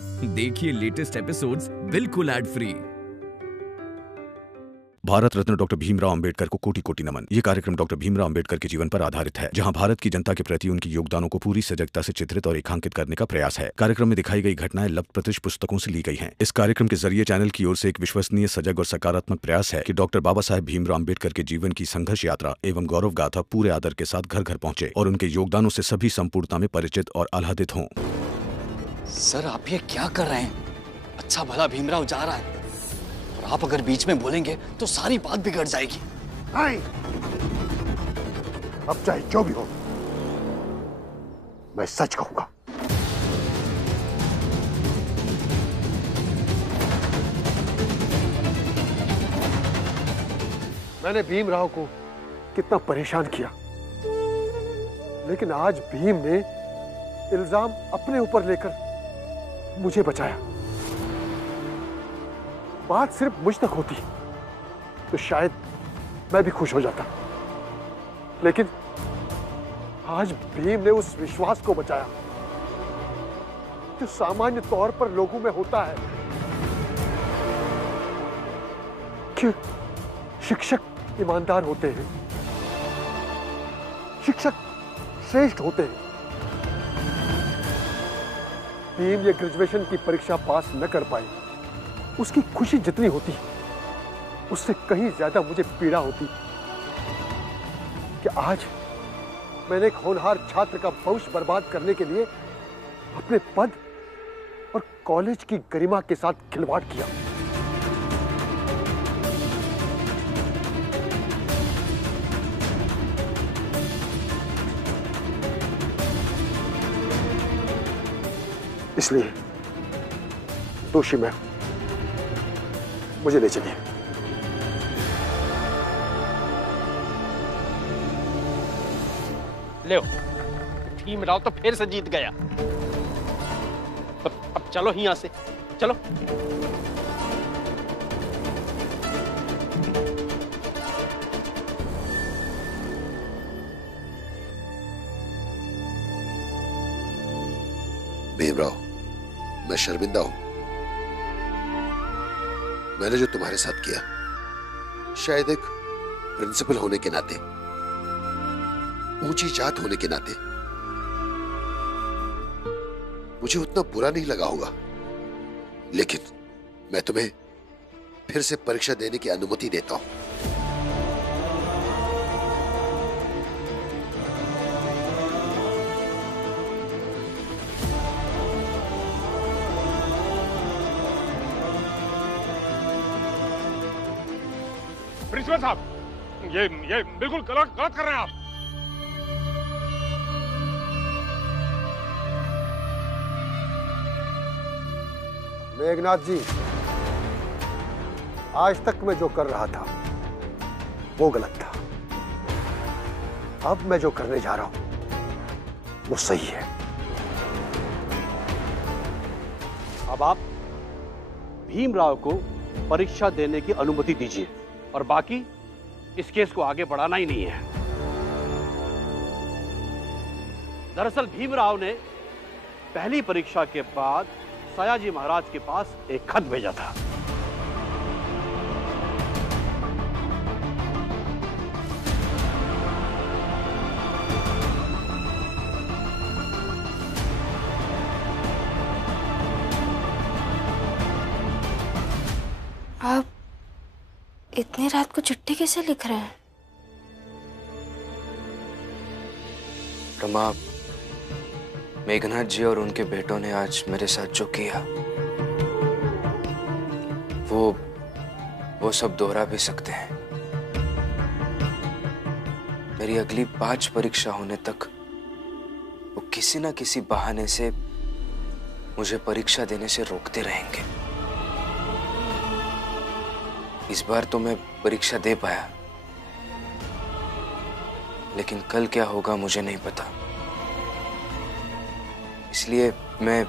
देखिए latest episodes बिल्कुल ad free. Bharat Ratna doctor Bhimrao Ambedkar को कोटि कोटि नमन। ये कार्यक्रम डॉक्टर भीमराव अंबेडकर के जीवन पर आधारित है, जहां भारत की जनता के प्रति उनके योगदानों को पूरी सजगता से चित्रित और रेखांकित करने का प्रयास है। कार्यक्रम में दिखाई गई घटनाएं लब्ध-प्रतिष्ठ पुस्तकों से ली गई हैं। इस कार्यक्रम के जरिए चैनल की ओर से एक विश्वसनीय, सजग और सकारात्मक प्रयास है कि डॉक्टर बाबा साहेब भीमराव अंबेडकर के जीवन की संघर्ष यात्रा एवं गौरव गाथा पूरे आदर के साथ घर घर पहुंचे और उनके योगदानों से सभी संपूर्णता में परिचित और आह्लादित हों। सर, आप ये क्या कर रहे हैं? अच्छा भला भीमराव जा रहा है और आप अगर बीच में बोलेंगे तो सारी बात बिगड़ जाएगी। नहीं, अब चाहे जो भी हो, मैं सच कहूंगा। मैंने भीमराव को कितना परेशान किया, लेकिन आज भीम ने इल्जाम अपने ऊपर लेकर मुझे बचाया। बात सिर्फ मुझ तक होती तो शायद मैं भी खुश हो जाता, लेकिन आज भीम ने उस विश्वास को बचाया जो सामान्य तौर पर लोगों में होता है कि शिक्षक ईमानदार होते हैं, शिक्षक श्रेष्ठ होते हैं। भीम ये ग्रेजुएशन की परीक्षा पास न कर पाए, उसकी खुशी जितनी होती उससे कहीं ज्यादा मुझे पीड़ा होती कि आज मैंने एक होनहार छात्र का भविष्य बर्बाद करने के लिए अपने पद और कॉलेज की गरिमा के साथ खिलवाड़ किया। इसलिए दोषी मैं, मुझे ले चलिए। ले, भीमराव तो फिर से जीत गया। अब चलो यहां से, चलो। भीमराव, मैं शर्मिंदा हूं। मैंने जो तुम्हारे साथ किया, शायद एक प्रिंसिपल होने के नाते, ऊंची जात होने के नाते मुझे उतना बुरा नहीं लगा होगा, लेकिन मैं तुम्हें फिर से परीक्षा देने की अनुमति देता हूं। प्रिंसिपल साहब, ये बिल्कुल गलत कर रहे हैं आप। मेघनाथ जी, आज तक मैं जो कर रहा था वो गलत था। अब मैं जो करने जा रहा हूं वो सही है। अब आप भीमराव को परीक्षा देने की अनुमति दीजिए और बाकी इस केस को आगे बढ़ाना ही नहीं है। दरअसल भीमराव ने पहली परीक्षा के बाद सयाजी महाराज के पास एक खत भेजा था। आप इतनी रात को चिट्ठी कैसे लिख रहे हैं? रमा, मेघनाथ जी और उनके बेटों ने आज मेरे साथ जो किया वो सब दोहरा भी सकते हैं। मेरी अगली 5 परीक्षा होने तक वो किसी ना किसी बहाने से मुझे परीक्षा देने से रोकते रहेंगे। इस बार तो मैं परीक्षा दे पाया, लेकिन कल क्या होगा मुझे नहीं पता। इसलिए मैं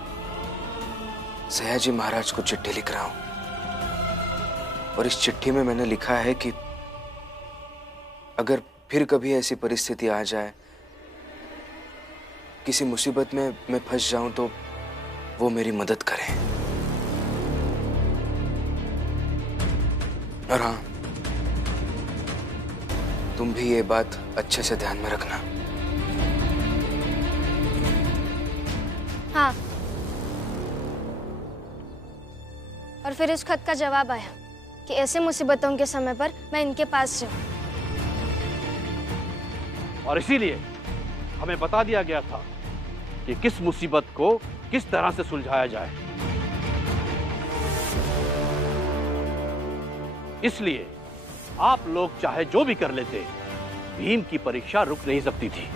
सयाजी महाराज को चिट्ठी लिख रहा हूं और इस चिट्ठी में मैंने लिखा है कि अगर फिर कभी ऐसी परिस्थिति आ जाए, किसी मुसीबत में मैं फंस जाऊं, तो वो मेरी मदद करें। और हाँ, तुम भी ये बात अच्छे से ध्यान में रखना। हाँ। और फिर उस खत का जवाब आया कि ऐसे मुसीबतों के समय पर मैं इनके पास जाऊं। और इसीलिए हमें बता दिया गया था कि किस मुसीबत को किस तरह से सुलझाया जाए। इसलिए आप लोग चाहे जो भी कर लेते, भीम की परीक्षा रुक नहीं सकती थी।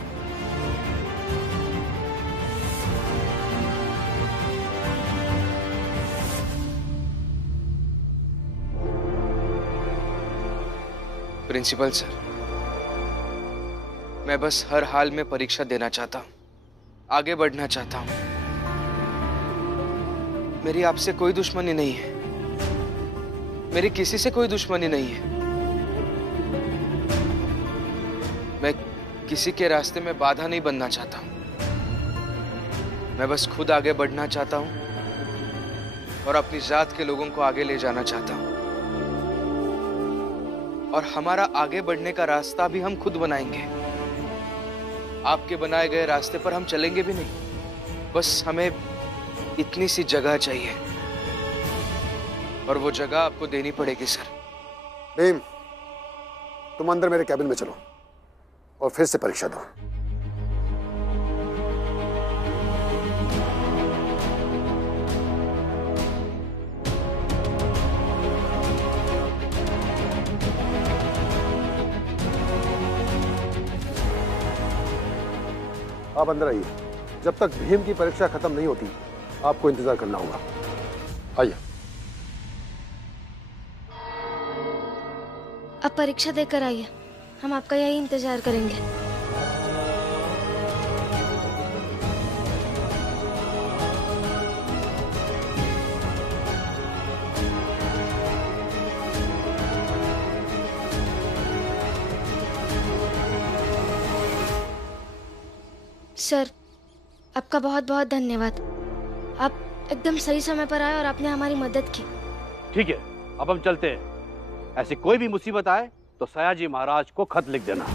प्रिंसिपल सर, मैं बस हर हाल में परीक्षा देना चाहता हूं, आगे बढ़ना चाहता हूं। मेरी आपसे कोई दुश्मनी नहीं है, मेरी किसी से कोई दुश्मनी नहीं है। मैं किसी के रास्ते में बाधा नहीं बनना चाहता हूं। मैं बस खुद आगे बढ़ना चाहता हूं और अपनी जात के लोगों को आगे ले जाना चाहता हूं। और हमारा आगे बढ़ने का रास्ता भी हम खुद बनाएंगे। आपके बनाए गए रास्ते पर हम चलेंगे भी नहीं। बस हमें इतनी सी जगह चाहिए और वो जगह आपको देनी पड़ेगी सर। भीम, तुम अंदर मेरे कैबिन में चलो और फिर से परीक्षा दो। आप अंदर आइए। जब तक भीम की परीक्षा खत्म नहीं होती आपको इंतजार करना होगा। आइए। अब परीक्षा देकर आइए, हम आपका यही इंतजार करेंगे। सर, आपका बहुत बहुत धन्यवाद। आप एकदम सही समय पर आए और आपने हमारी मदद की। ठीक है, अब हम चलते हैं। ऐसी कोई भी मुसीबत आए तो सयाजी महाराज को खत लिख देना।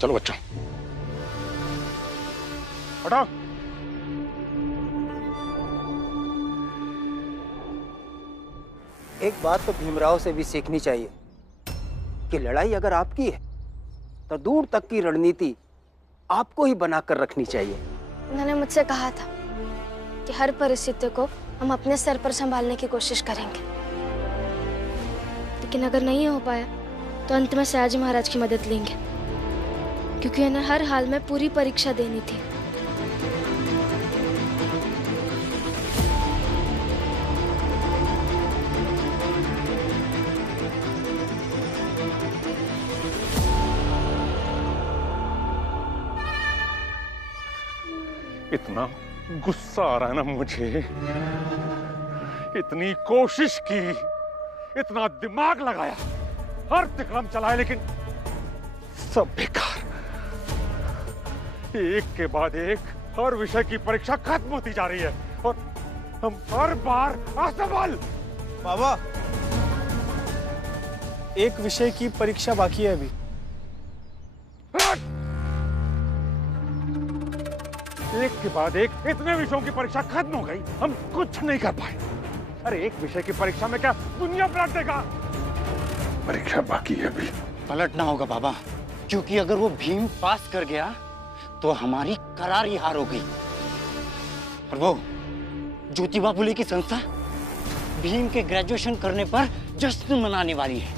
चलो बच्चों, हटाओ। एक बात तो भीमराव से भी सीखनी चाहिए कि लड़ाई अगर आपकी है तो दूर तक की रणनीति आपको ही बनाकर रखनी चाहिए। उन्होंने मुझसे कहा था कि हर परिस्थिति को हम अपने सर पर संभालने की कोशिश करेंगे, लेकिन अगर नहीं हो पाया तो अंत में सयाजी महाराज की मदद लेंगे, क्योंकि उन्हें हर हाल में पूरी परीक्षा देनी थी। इतना गुस्सा आ रहा है ना मुझे। इतनी कोशिश की, इतना दिमाग लगाया, हर तिकड़म चलाया, लेकिन सब बेकार। एक के बाद एक हर विषय की परीक्षा खत्म होती जा रही है और हम हर बार असफल। बाबा, एक विषय की परीक्षा बाकी है अभी। एक के बाद एक इतने विषयों की परीक्षा खत्म हो गई, हम कुछ नहीं कर पाए। अरे एक विषय की परीक्षा में क्या दुनिया पलट देगा? परीक्षा बाकी है अभी। पलटना होगा बाबा, क्योंकि अगर वो भीम पास कर गया तो हमारी करारी हार हो गई। और वो ज्योतिबा फुले की संस्था भीम के ग्रेजुएशन करने पर जश्न मनाने वाली है।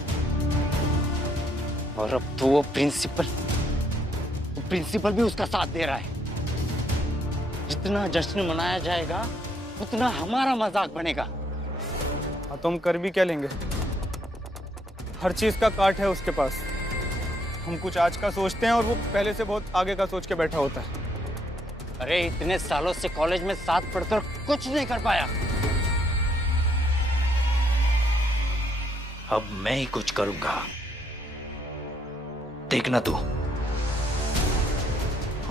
और अब तो वो प्रिंसिपल भी उसका साथ दे रहा है। जितना जश्न मनाया जाएगा उतना हमारा मजाक बनेगा। हाँ तो हम कर भी क्या लेंगे? हर चीज का काट है उसके पास। हम कुछ आज का सोचते हैं और वो पहले से बहुत आगे का सोच के बैठा होता है। अरे इतने सालों से कॉलेज में साथ पढ़कर कुछ नहीं कर पाया, अब मैं ही कुछ करूंगा, देखना तू।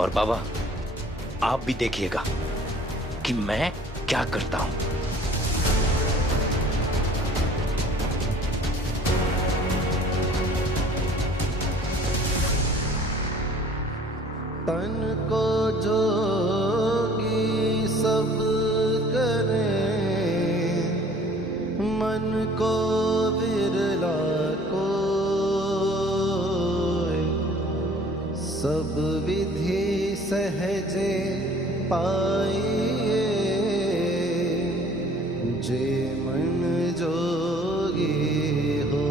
और बाबा आप भी देखिएगा कि मैं क्या करता हूं। तन को जोगी सब करे, मन को विरला कोय, सब विधि सहजे पाइए, जे मन जोगी हो।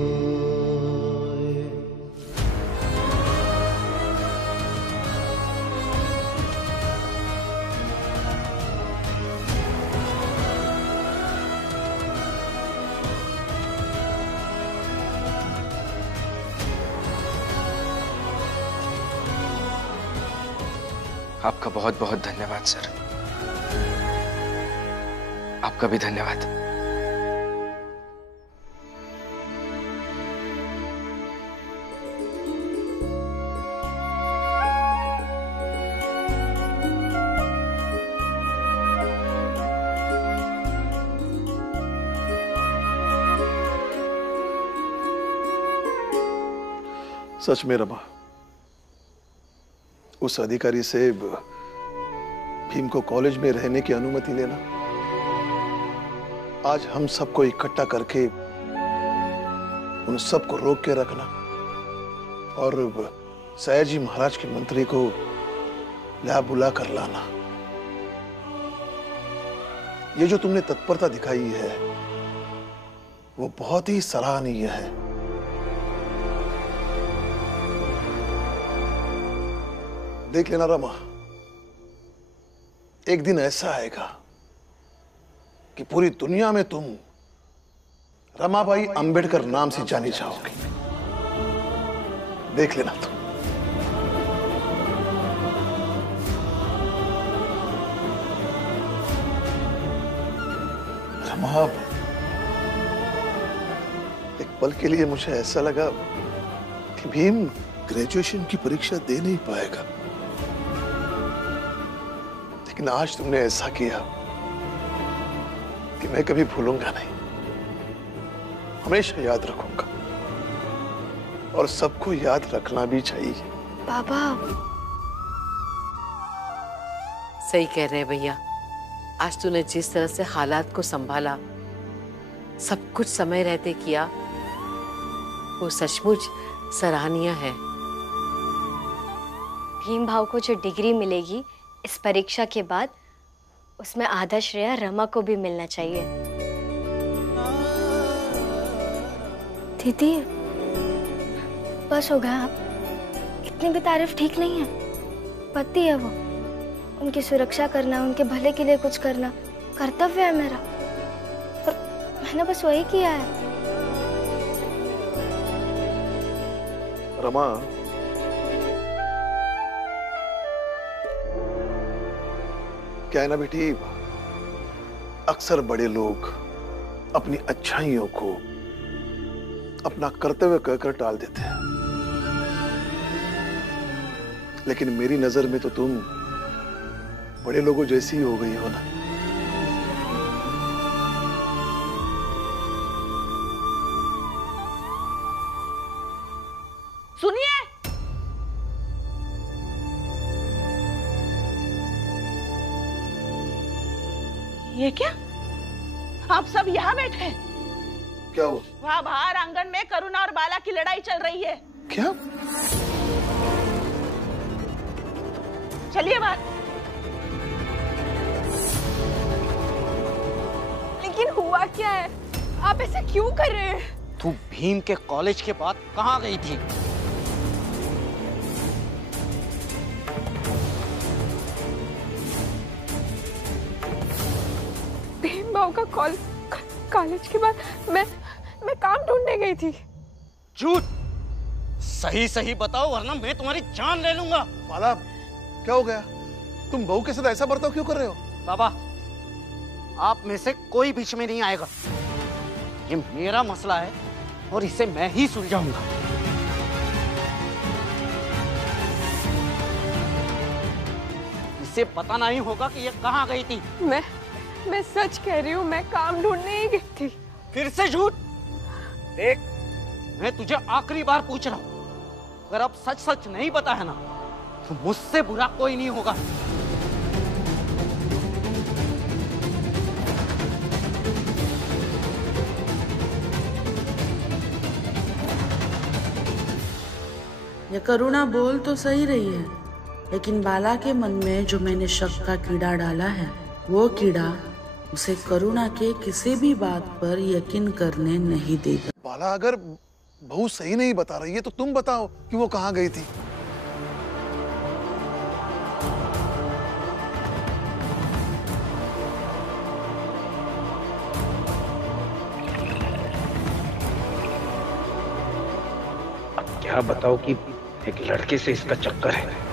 आपका बहुत बहुत धन्यवाद सर। आपका भी धन्यवाद। सच में रमा, उस अधिकारी से भीम को कॉलेज में रहने की अनुमति लेना, आज हम सबको इकट्ठा करके उन सबको रोक के रखना और सयाजी महाराज के मंत्री को ला बुला कर लाना, ये जो तुमने तत्परता दिखाई है वो बहुत ही सराहनीय है। देख लेना रमा, एक दिन ऐसा आएगा कि पूरी दुनिया में तुम रमाबाई अंबेडकर नाम से जानी जाओगी। देख लेना तुम। रमा, एक पल के लिए मुझे ऐसा लगा कि भीम ग्रेजुएशन की परीक्षा दे नहीं पाएगा, लेकिन आज तुमने ऐसा किया कि मैं कभी भूलूंगा नहीं, हमेशा याद रखूंगा और सबको याद रखना भी चाहिए। पापा सही कह रहे भैया, आज तूने जिस तरह से हालात को संभाला, सब कुछ समय रहते किया, वो सचमुच सराहनीय है। भीम भाव को जो डिग्री मिलेगी इस परीक्षा के बाद, उसमें आधा श्रेय रमा को भी मिलना चाहिए। दीदी बस हो गया, आप इतनी भी तारीफ ठीक नहीं है। पति है वो, उनकी सुरक्षा करना, उनके भले के लिए कुछ करना कर्तव्य है मेरा, और मैंने बस वही किया है। रमा, क्या है ना बेटी, अक्सर बड़े लोग अपनी अच्छाइयों को अपना कर्तव्य कहकर टाल देते हैं, लेकिन मेरी नजर में तो तुम बड़े लोगों जैसी ही हो गई हो ना। सुनिए, ये क्या? आप सब यहाँ बैठे हैं? क्या हुआ? वहाँ बाहर आंगन में करुणा और बाला की लड़ाई चल रही है। क्या? चलिए बाहर। लेकिन हुआ क्या है? आप ऐसा क्यों कर रहे हैं? तू भीम के कॉलेज के बाद कहाँ गई थी? राव का कॉल। कॉलेज के बाद मैं काम ढूंढने गई थी। झूठ। सही सही बताओ वरना मैं तुम्हारी जान ले लूंगा। बाला, क्या हो गया? तुम बहू के साथ ऐसा बर्ताव क्यों कर रहे हो? बाबा, आप में से कोई बीच में नहीं आएगा। ये मेरा मसला है और इसे मैं ही सुलझाऊंगा। इसे पता नहीं होगा कि ये कहाँ गई थी। मैं सच कह रही हूँ, मैं काम ढूंढने ही गई थी। फिर से झूठ। देख, मैं तुझे आखिरी बार पूछ रहा हूँ, अगर अब सच सच नहीं पता है ना तो मुझसे बुरा कोई नहीं होगा। ये करुणा बोल तो सही रही है, लेकिन बाला के मन में जो मैंने शक का कीड़ा डाला है, वो कीड़ा उसे करुणा के किसी भी बात पर यकीन करने नहीं देगा। बाला, अगर बहू सही नहीं बता रही है तो तुम बताओ कि वो कहाँ गई थी। अब क्या बताओ कि एक लड़के से इसका चक्कर है।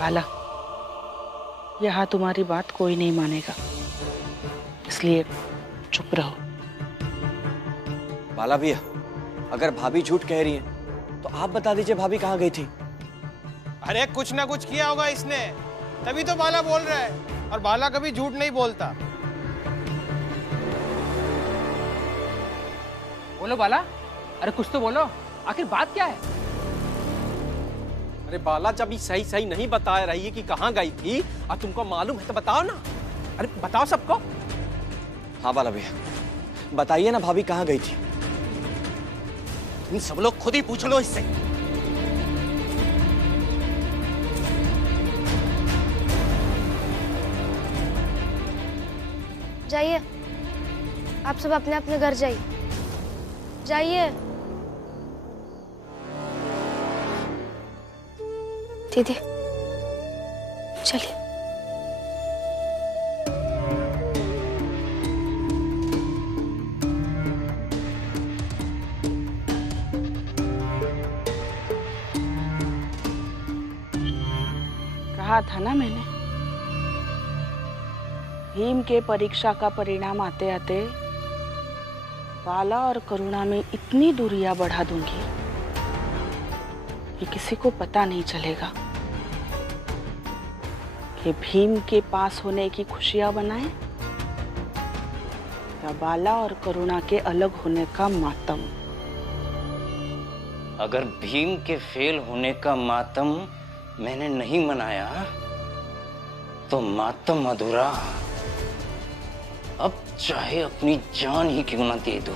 बाला, यहाँ तुम्हारी बात कोई नहीं मानेगा, इसलिए चुप रहो। बाला भैया, अगर भाभी झूठ कह रही है तो आप बता दीजिए भाभी कहाँ गई थी। अरे कुछ ना कुछ किया होगा इसने, तभी तो बाला बोल रहा है, और बाला कभी झूठ नहीं बोलता। बोलो बाला, अरे कुछ तो बोलो, आखिर बात क्या है? अरे बाला, जब ये सही सही नहीं बता रही है कि कहाँ गई थी और तुमको मालूम है तो बताओ ना। अरे बताओ सबको। हाँ बाला भैया, बताइए ना भाभी कहाँ गई थी। तुम सब लोग खुद ही पूछ लो इससे। जाइए, आप सब अपने अपने घर जाइए। जाइए। दीदी, चलिए। कहा था ना मैंने, भीम के परीक्षा का परिणाम आते आते बाला और करुणा में इतनी दूरियां बढ़ा दूंगी कि किसी को पता नहीं चलेगा कि भीम के पास होने की खुशियां बनाए या बाला और करुणा के अलग होने का मातम। अगर भीम के फेल होने का मातम मैंने नहीं मनाया तो मातम अधूरा। अब चाहे अपनी जान ही क्यों ना दे दो,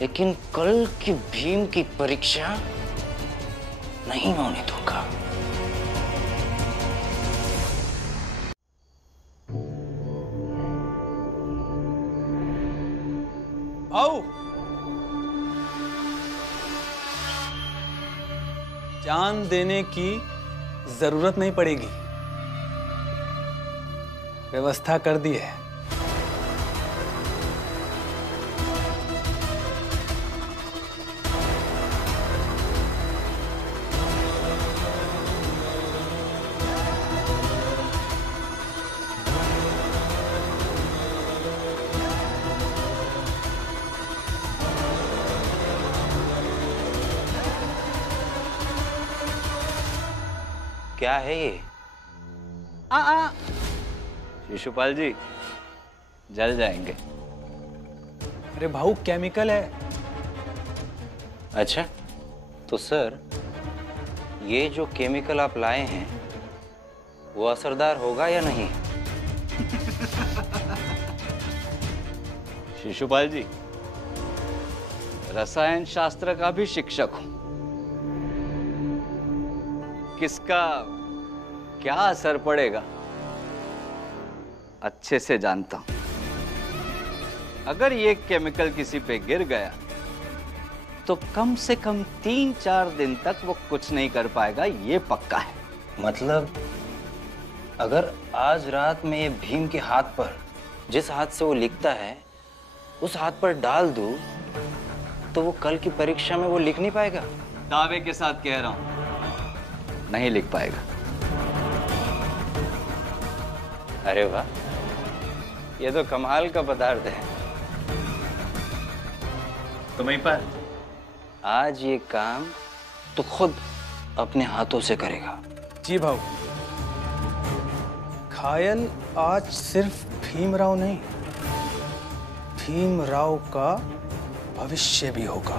लेकिन कल की भीम की परीक्षा नहीं होने दूंगा। आओ, जान देने की जरूरत नहीं पड़ेगी, व्यवस्था कर दी है। क्या है ये? शिशुपाल जी, जल जाएंगे। अरे भाऊ, केमिकल है। अच्छा, तो सर ये जो केमिकल आप लाए हैं वो असरदार होगा या नहीं? शिशुपाल जी, रसायन शास्त्र का भी शिक्षक हूं। किसका क्या असर पड़ेगा अच्छे से जानता हूं। अगर ये केमिकल किसी पे गिर गया तो कम से कम 3-4 दिन तक वो कुछ नहीं कर पाएगा, ये पक्का है। मतलब अगर आज रात में ये भीम के हाथ पर, जिस हाथ से वो लिखता है, उस हाथ पर डाल दूं, तो वो कल की परीक्षा में वो लिख नहीं पाएगा? दावे के साथ कह रहा हूं, नहीं लिख पाएगा। अरे वाह, ये तो कमाल का पदार्थ है। तुम्हीं पर आज ये काम तो खुद अपने हाथों से करेगा। जी भाऊ, घायल आज सिर्फ भीमराव नहीं, भीमराव का भविष्य भी होगा।